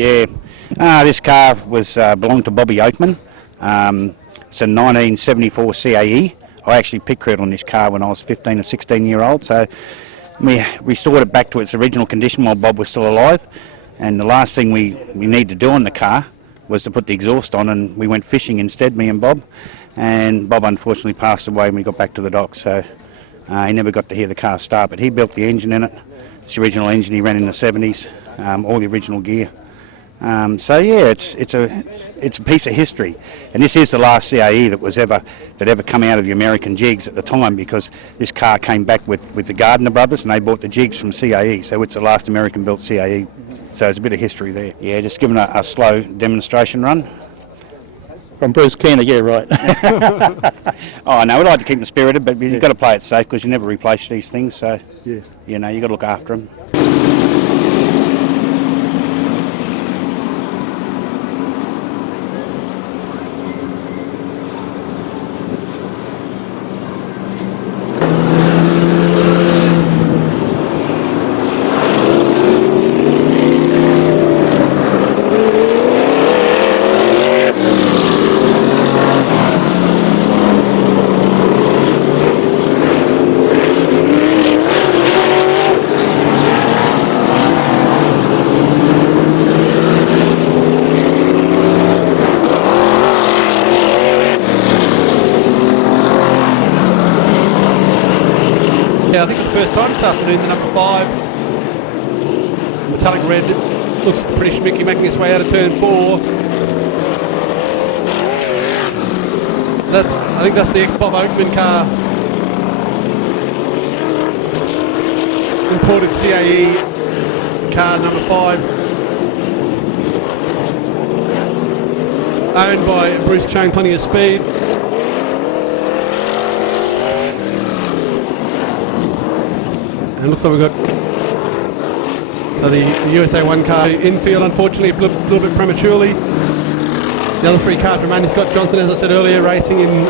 Yeah, this car was belonged to Bobby Oakman. It's a 1974 CAE. I actually pit crewed on this car when I was 15 or 16 year old, so we restored it back to its original condition while Bob was still alive. And the last thing we needed to do on the car was to put the exhaust on, and we went fishing instead, me and Bob. And Bob unfortunately passed away when we got back to the docks, so he never got to hear the car start, but he built the engine in it. It's the original engine he ran in the 70s, all the original gear. So yeah, it's a piece of history, and this is the last CAE that ever come out of the American jigs at the time, because this car came back with the Gardner brothers, and they bought the jigs from CAE, so it's the last American built CAE. So there's a bit of history there. Yeah, just giving a slow demonstration run. From Bruce Keener, yeah, right. Oh no, we like to keep them spirited, but you've got to play it safe because you never replace these things. So yeah, you know, you've got to look after them. Yeah, I think it's the first time this afternoon, the number 5, metallic red, looks pretty schmicky, making its way out of turn 4. I think that's the ex-Bob Oakman car. Imported CAE car number 5. Owned by Bruce Chang, Plenty of Speed. And it looks like we've got the USA 1 car infield, unfortunately, a little bit prematurely. The other 3 cars remain. Scott Johnson, as I said earlier, racing in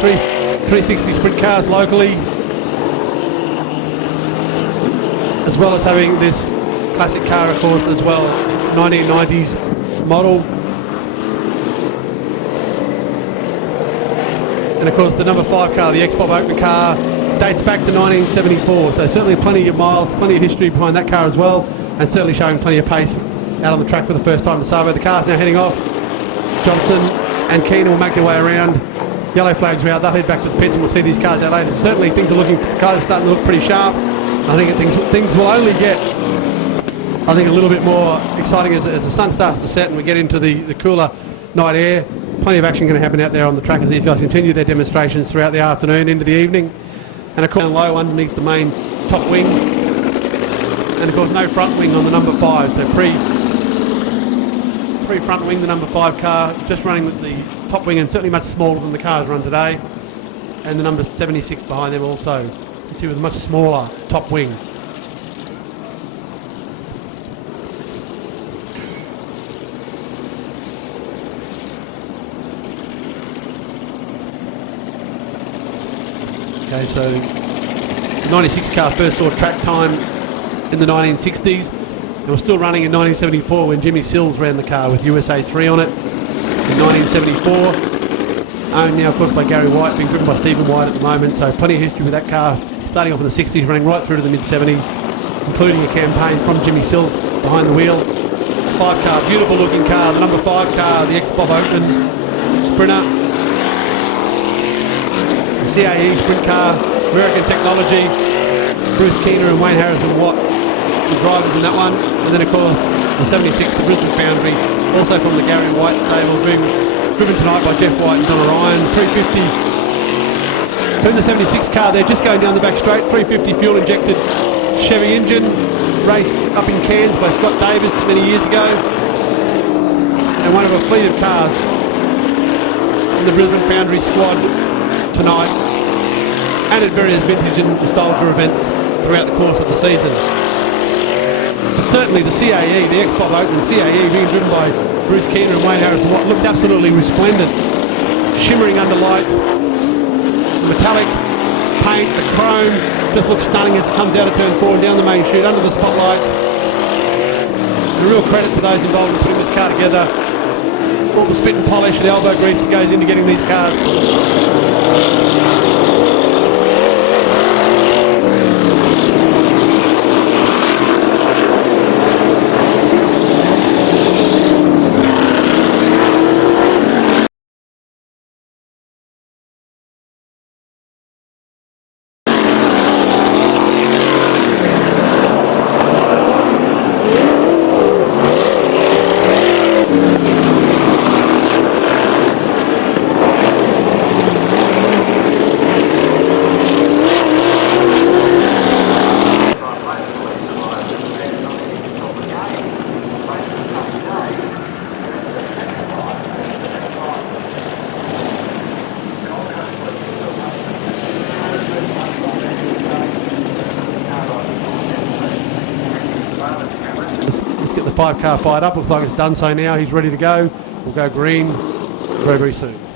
360 sprint cars locally, as well as having this classic car, of course, as well, 1990s model. And of course, the number 5 car, the ex-Bob Oakman car, dates back to 1974, so certainly plenty of miles, plenty of history behind that car as well, and certainly showing plenty of pace out on the track for the first time in Savo. The car's now heading off. Johnson and Keener will make their way around. Yellow flags are out. They'll head back to the pits, and we'll see these cars out later. Certainly things are looking, cars are starting to look pretty sharp. I think things will only get, I think, a little bit more exciting as the sun starts to set and we get into the cooler night air. Plenty of action going to happen out there on the track as these guys continue their demonstrations throughout the afternoon into the evening. And of course, low underneath the main top wing, and of course no front wing on the number 5, so pre-front wing, the number 5 car, just running with the top wing, and certainly much smaller than the cars run today, and the number 76 behind them also, you see, with a much smaller top wing. Okay, so the 96 car first saw track time in the 1960s. It was still running in 1974 when Jimmy Sills ran the car with USA 3 on it in 1974. Owned now, of course, by Gary White, being driven by Stephen White at the moment. So plenty of history with that car, starting off in the 60s, running right through to the mid-70s, including a campaign from Jimmy Sills behind the wheel. 5 car, beautiful looking car, the number 5 car, the ex-Bob Oakman Sprinter. CAE sprint car, American technology, Bruce Keener and Wayne Harrison Watt, the drivers in that one, and then of course the 76, the Brisbane Foundry, also from the Gary White stable, driven tonight by Jeff White and Donna Ryan, 350. So in the 76 car they're just going down the back straight, 350 fuel injected Chevy engine, raced up in Cairns by Scott Davis many years ago, and one of a fleet of cars in the Brisbane Foundry squad tonight, and at various vintage and nostalgia events throughout the course of the season. But certainly the CAE, the ex-Bob Oakman CAE, being driven by Bruce Keener and Wayne Harrison Watt, looks absolutely resplendent, shimmering under lights, the metallic paint, the chrome, just looks stunning as it comes out of turn 4 and down the main chute under the spotlights. And a real credit to those involved in putting this car together. All the spit and polish and elbow grease that goes into getting these cars. Let's get the 5 car fired up. Looks like it's done so now. He's ready to go. We'll go green very, very soon.